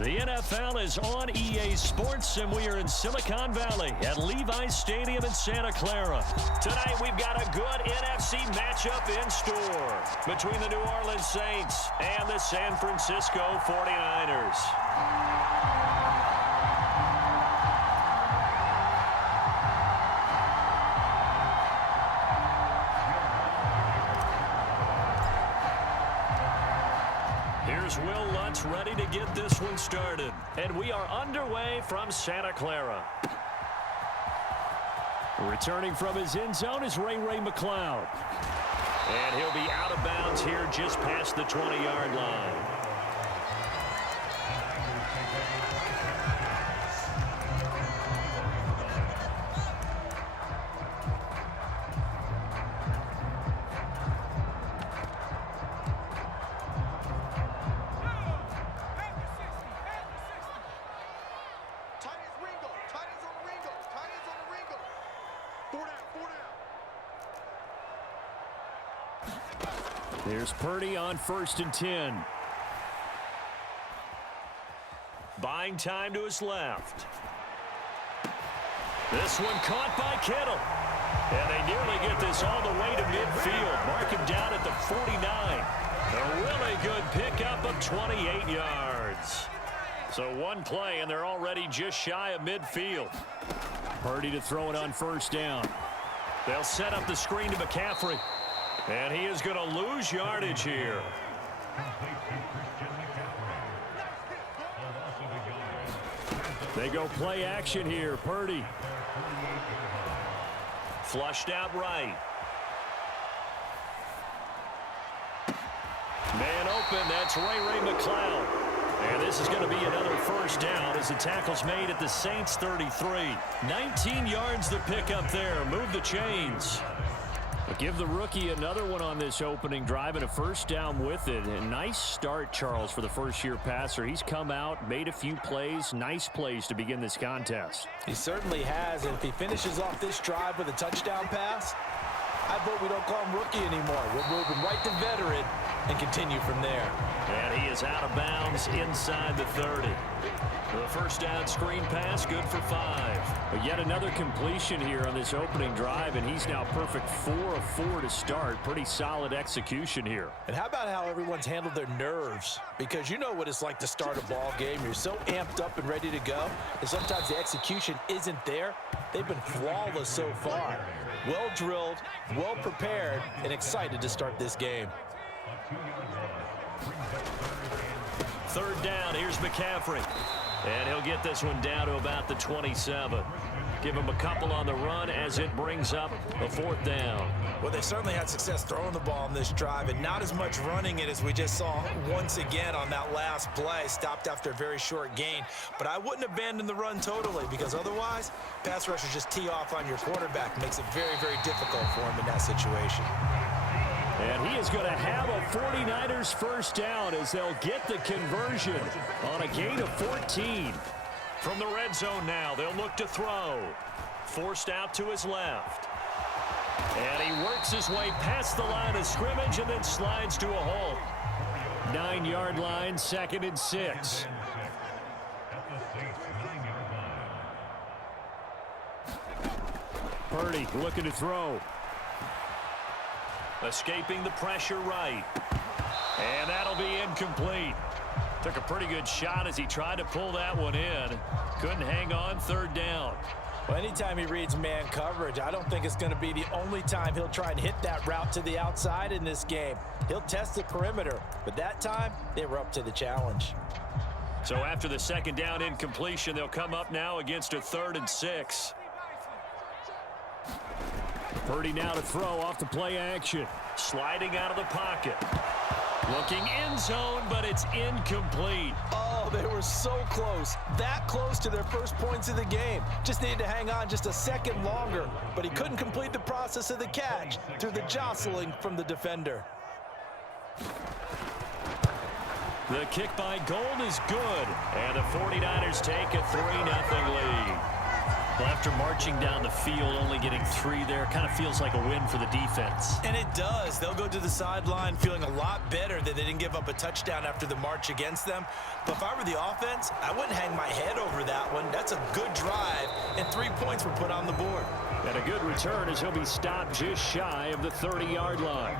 The NFL is on EA Sports, and we are in Silicon Valley at Levi's Stadium in Santa Clara. Tonight, we've got a good NFC matchup in store between the New Orleans Saints and the San Francisco 49ers. Here's Will Lutz ready to get this one started. And we are underway from Santa Clara. Returning from his end zone is Ray McCloud. And he'll be out of bounds here just past the 20-yard line. Here's Purdy on 1st and 10. Buying time to his left. This one caught by Kittle. And they nearly get this all the way to midfield. Mark him down at the 49. A really good pickup of 28 yards. So one play, and they're already just shy of midfield. Purdy to throw it on 1st down. They'll set up the screen to McCaffrey. And he is going to lose yardage here. They go play action here. Purdy. Flushed out right. Man open. That's Ray McCloud. And this is going to be another 1st down as the tackle's made at the Saints 33. 19 yards the pick up there. Move the chains. Give the rookie another one on this opening drive and a 1st down with it. A nice start, Charles, for the first-year passer. He's come out, made a few plays, nice plays to begin this contest. He certainly has, and if he finishes off this drive with a touchdown pass, I vote we don't call him rookie anymore. We'll move him right to veteran and continue from there. And he is out of bounds inside the 30. The 1st down screen pass, good for 5. But yet another completion here on this opening drive, and he's now perfect 4 of 4 to start. Pretty solid execution here. And how about how everyone's handled their nerves? Because you know what it's like to start a ball game. You're so amped up and ready to go, and sometimes the execution isn't there. They've been flawless so far. Well drilled, well prepared, and excited to start this game. 3rd down, here's McCaffrey. And he'll get this one down to about the 27. Give him a couple on the run as it brings up a 4th down. Well, they certainly had success throwing the ball in this drive and not as much running it as we just saw once again on that last play. Stopped after a very short gain. But I wouldn't abandon the run totally because otherwise, pass rushers just tee off on your quarterback. Makes it very, very difficult for him in that situation. And he is going to have a 49ers 1st down as they'll get the conversion on a gain of 14. From the red zone now, they'll look to throw. Forced out to his left. And he works his way past the line of scrimmage and then slides to a halt. 9-yard line, 2nd and 6. Purdy looking to throw. Escaping the pressure right. And that'll be incomplete. Took a pretty good shot as he tried to pull that one in. Couldn't hang on, 3rd down. Well, anytime he reads man coverage, I don't think it's going to be the only time he'll try and hit that route to the outside in this game. He'll test the perimeter, but that time they were up to the challenge. So after the 2nd down incompletion, they'll come up now against a 3rd and 6. Purdy now to throw off the play action. Sliding out of the pocket. Looking end zone, but it's incomplete. Oh, they were so close. That close to their first points of the game. Just needed to hang on just a second longer, but he couldn't complete the process of the catch through the jostling from the defender. The kick by Gold is good, and the 49ers take a 3-0 lead. Well, after marching down the field, only getting 3 there, kind of feels like a win for the defense. And it does. They'll go to the sideline feeling a lot better that they didn't give up a touchdown after the march against them. But if I were the offense, I wouldn't hang my head over that one. That's a good drive, and 3 points were put on the board. And a good return as he'll be stopped just shy of the 30-yard line.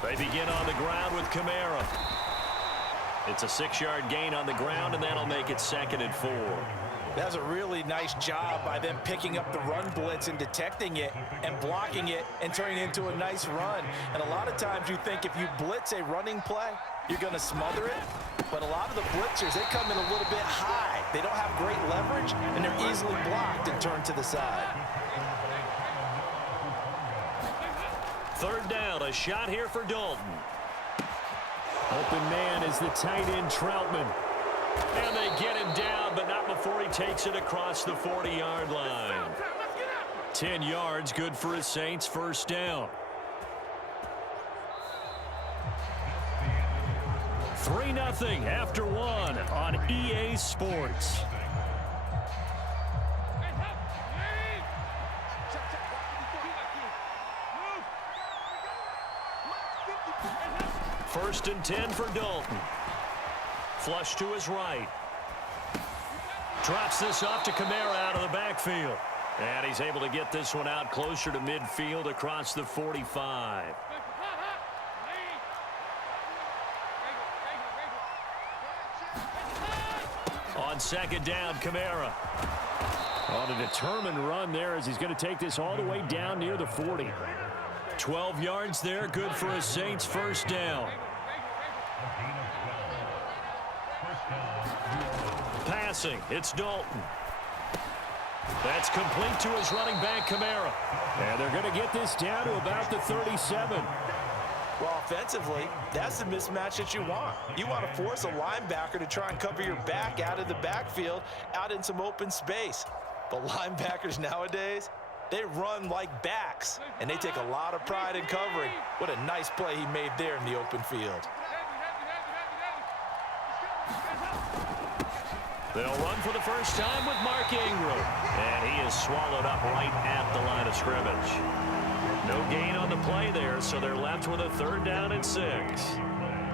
They begin on the ground with Kamara. It's a 6-yard gain on the ground, and that'll make it 2nd and 4. That's a really nice job by them picking up the run blitz and detecting it and blocking it and turning it into a nice run. And a lot of times you think if you blitz a running play, you're going to smother it. But a lot of the blitzers, they come in a little bit high. They don't have great leverage, and they're easily blocked and turned to the side. 3rd down, a shot here for Dalton. Open man is the tight end Troutman. And they get him down, but not before he takes it across the 40-yard line. 10 yards, good for his Saints, 1st down. 3-0 after 1 on EA Sports. First and 10 for Dalton. Flush to his right. Drops this off to Kamara out of the backfield. And he's able to get this one out closer to midfield across the 45. On 2nd down, Kamara. On a determined run there as he's going to take this all the way down near the 40. 12 yards there, good for a Saints 1st down. Passing, it's Dalton. That's complete to his running back, Kamara. And they're going to get this down to about the 37. Well, offensively, that's the mismatch that you want. You want to force a linebacker to try and cover your back out of the backfield, out in some open space. But linebackers nowadays, they run like backs, and they take a lot of pride in covering. What a nice play he made there in the open field. They'll run for the first time with Mark Ingram. And he is swallowed up right at the line of scrimmage. No gain on the play there, so they're left with a 3rd down and 6.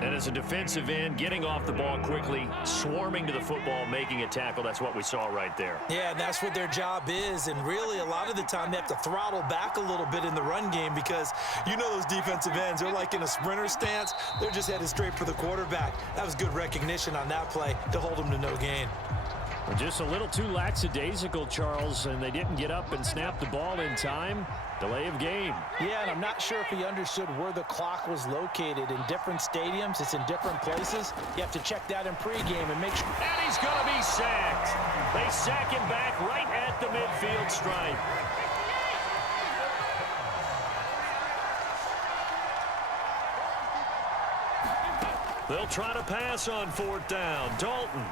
And as a defensive end, getting off the ball quickly, swarming to the football, making a tackle, that's what we saw right there. Yeah, that's what their job is. And really, a lot of the time, they have to throttle back a little bit in the run game because you know those defensive ends, they're like in a sprinter stance. They're just headed straight for the quarterback. That was good recognition on that play to hold them to no gain. Just a little too lackadaisical, Charles, and they didn't get up and snap the ball in time. Delay of game. Yeah, and I'm not sure if he understood where the clock was located. In different stadiums, it's in different places. You have to check that in pregame and make sure. And he's going to be sacked. They sack him back right at the midfield stripe. They'll try to pass on 4th down. Dalton.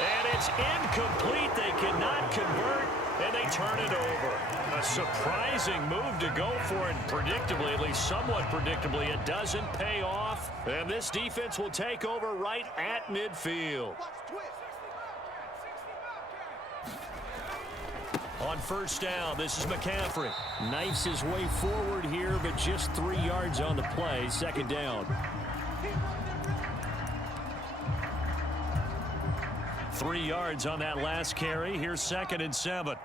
And it's incomplete. They cannot convert, and they turn it over. A surprising move to go for it, predictably, at least somewhat predictably. It doesn't pay off, and this defense will take over right at midfield. On 1st down, this is McCaffrey. Knifes his way forward here, but just 3 yards on the play. 2nd down. 3 yards on that last carry. Here's 2nd and 7.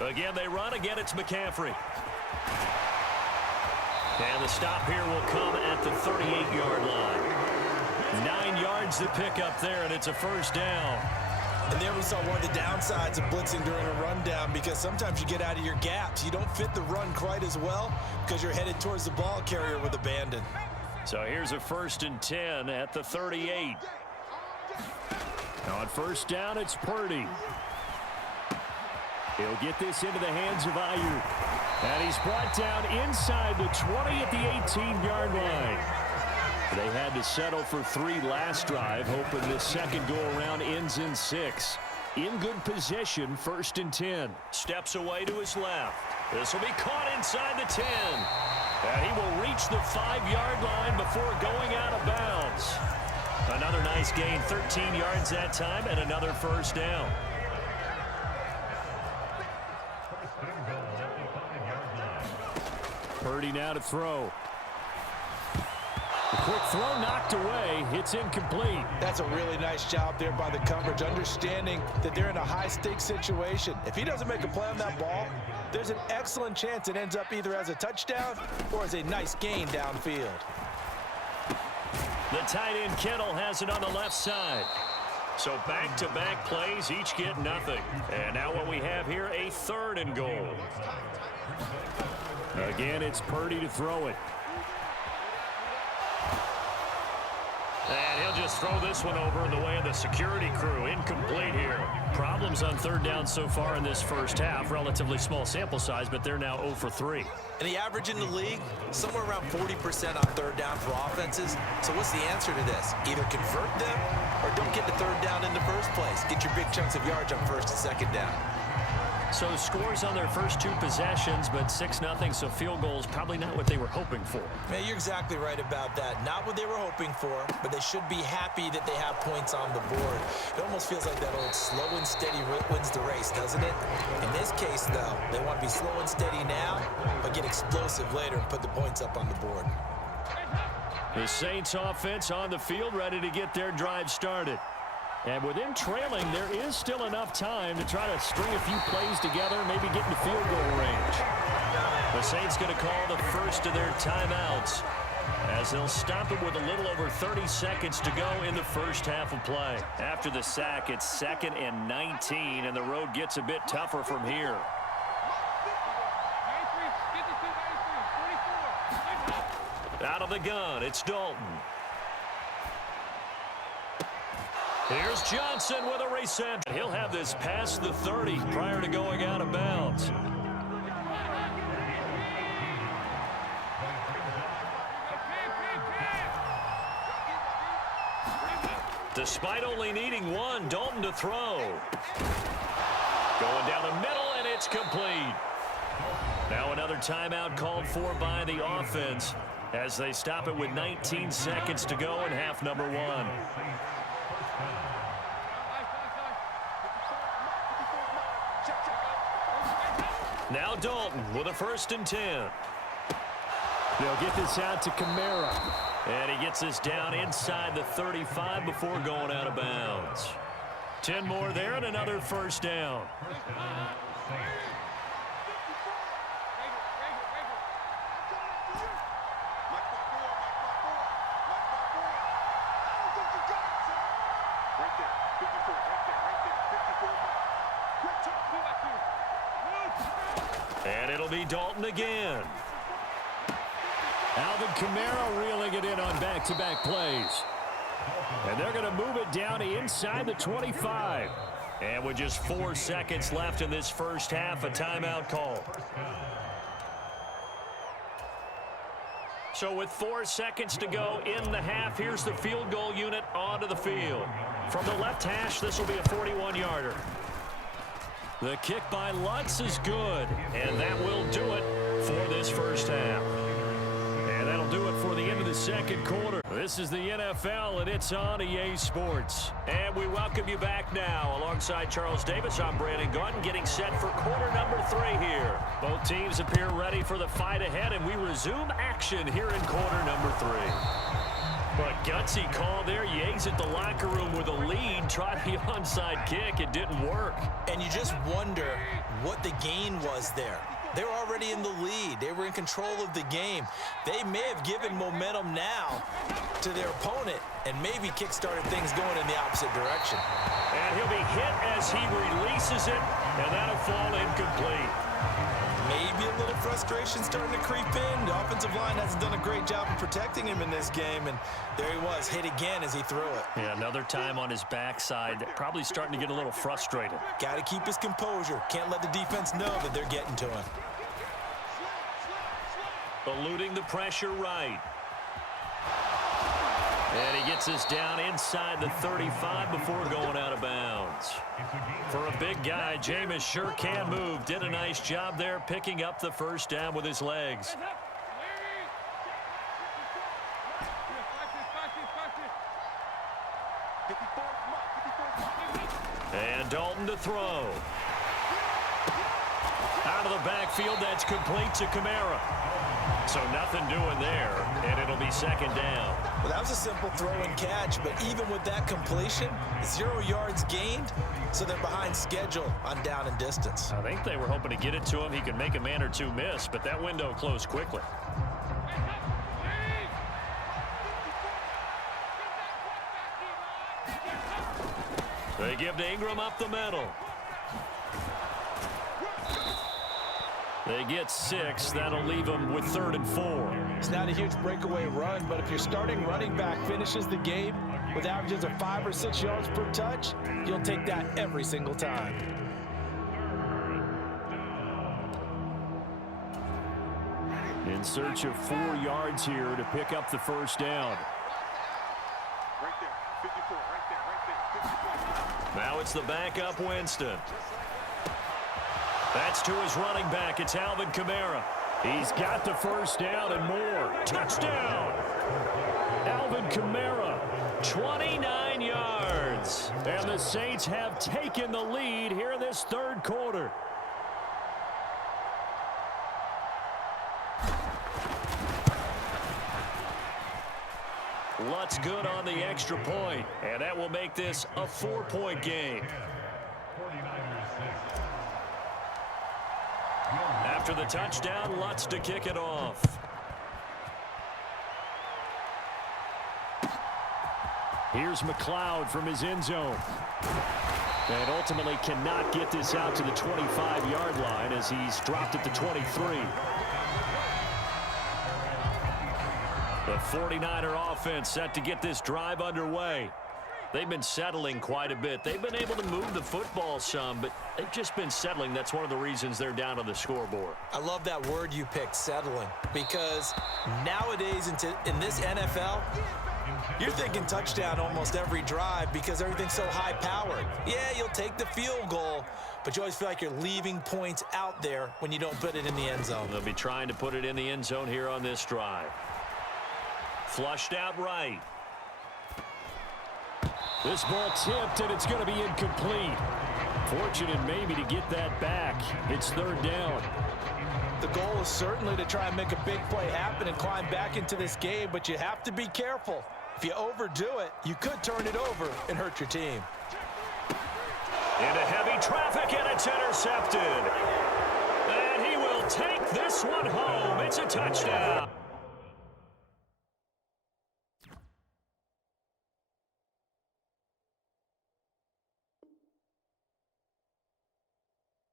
Again, they run. Again, it's McCaffrey. And the stop here will come at the 38-yard line. 9 yards to pick up there, and it's a 1st down. And there we saw one of the downsides of blitzing during a rundown, because sometimes you get out of your gaps. You don't fit the run quite as well because you're headed towards the ball carrier with abandon. So here's a 1st and 10 at the 38. On first down, it's Purdy. He'll get this into the hands of Ayuk. And he's brought down inside the 20 at the 18-yard line. They had to settle for 3 last drive, hoping this second go-around ends in 6. In good position, 1st and 10. Steps away to his left. This will be caught inside the 10. And he will reach the 5-yard line before going out of bounds. Another nice gain, 13 yards that time, and another first down. Purdy now to throw. The quick throw knocked away. It's incomplete. That's a really nice job there by the coverage, understanding that they're in a high-stakes situation. If he doesn't make a play on that ball, there's an excellent chance it ends up either as a touchdown or as a nice gain downfield. The tight end Kittle has it on the left side. So back-to-back plays, each get nothing. And now what we have here, a 3rd and goal. Again, it's Purdy to throw it. And he'll just throw this one over in the way of the security crew. Incomplete here. Problems on 3rd down so far in this first half. Relatively small sample size, but they're now 0 for 3. And the average in the league, somewhere around 40% on 3rd down for offenses. So what's the answer to this? Either convert them or don't get the 3rd down in the first place. Get your big chunks of yards on 1st and 2nd down. So scores on their first 2 possessions, but 6-0, so field goals probably not what they were hoping for. Man, you're exactly right about that. Not what they were hoping for, but they should be happy that they have points on the board. It almost feels like that old slow and steady wins the race, doesn't it? In this case, though, they want to be slow and steady now, but get explosive later and put the points up on the board. The Saints offense on the field, ready to get their drive started. And with them trailing, there is still enough time to try to string a few plays together, maybe get into field goal range. The Saints going to call the first of their timeouts as they'll stop it with a little over 30 seconds to go in the first half of play. After the sack, it's 2nd and 19, and the road gets a bit tougher from here. Out of the gun, it's Dalton. Here's Johnson with a reception. He'll have this past the 30 prior to going out of bounds. Despite only needing 1, Dalton to throw. Going down the middle, and it's complete. Now another timeout called for by the offense as they stop it with 19 seconds to go in half number 1. Now Dalton with a 1st and 10. They'll get this out to Kamara. And he gets this down inside the 35 before going out of bounds. 10 more there and another first down. And it'll be Dalton again. Alvin Kamara reeling it in on back-to-back plays. And they're going to move it down inside the 25. And with just 4 seconds left in this first half, a timeout call. So with 4 seconds to go in the half, here's the field goal unit onto the field. From the left hash, this will be a 41-yarder. The kick by Lutz is good, and that will do it for this first half. And that'll do it for the end of the second quarter. This is the NFL, and it's on EA Sports. And we welcome you back now. Alongside Charles Davis, I'm Brandon Gaudin, getting set for quarter number 3 here. Both teams appear ready for the fight ahead, and we resume action here in quarter number 3. But gutsy call there. Yates at the locker room with a lead. Tried the onside kick. It didn't work. And you just wonder what the gain was there. They were already in the lead. They were in control of the game. They may have given momentum now to their opponent and maybe kick-started things going in the opposite direction. And he'll be hit as he releases it, and that'll fall incomplete. Maybe a little frustration starting to creep in. The offensive line hasn't done a great job of protecting him in this game, and there he was, hit again as he threw it. Yeah, another time on his backside, probably starting to get a little frustrated. Got to keep his composure. Can't let the defense know that they're getting to him. Eluding the pressure right. And he gets us down inside the 35 before going out of bounds. For a big guy, Jameis sure can move. Did a nice job there picking up the first down with his legs. And Dalton to throw. Out of the backfield, that's complete to Kamara. So nothing doing there, and it'll be second down. Well, that was a simple throw and catch, but even with that completion, 0 yards gained, so they're behind schedule on down and distance. I think they were hoping to get it to him. He could make a man or two miss, but that window closed quickly. They give to Ingram up the middle. They get 6. That'll leave them with 3rd and 4. It's not a huge breakaway run, but if your starting running back finishes the game with averages of 5 or 6 yards per touch, you'll take that every single time. In search of 4 yards here to pick up the first down. Right there, 54, right there, 54. Now it's the backup Winston. That's to his running back. It's Alvin Kamara. He's got the first down and more. Touchdown! Alvin Kamara, 29 yards. And the Saints have taken the lead here in this third quarter. Lutz good on the extra point, and that will make this a 4-point game. After the touchdown, Lutz to kick it off. Here's McLeod from his end zone. And ultimately cannot get this out to the 25-yard line as he's dropped at the 23. The 49er offense set to get this drive underway. They've been settling quite a bit. They've been able to move the football some, but they've just been settling. That's one of the reasons they're down on the scoreboard. I love that word you picked, settling, because nowadays in this NFL, you're thinking touchdown almost every drive because everything's so high-powered. Yeah, you'll take the field goal, but you always feel like you're leaving points out there when you don't put it in the end zone. They'll be trying to put it in the end zone here on this drive. Flushed out right. This ball tipped, and it's going to be incomplete. Fortunate maybe to get that back. It's third down. The goal is certainly to try and make a big play happen and climb back into this game, but you have to be careful. If you overdo it, you could turn it over and hurt your team. Into heavy traffic, and it's intercepted. And he will take this one home. It's a touchdown.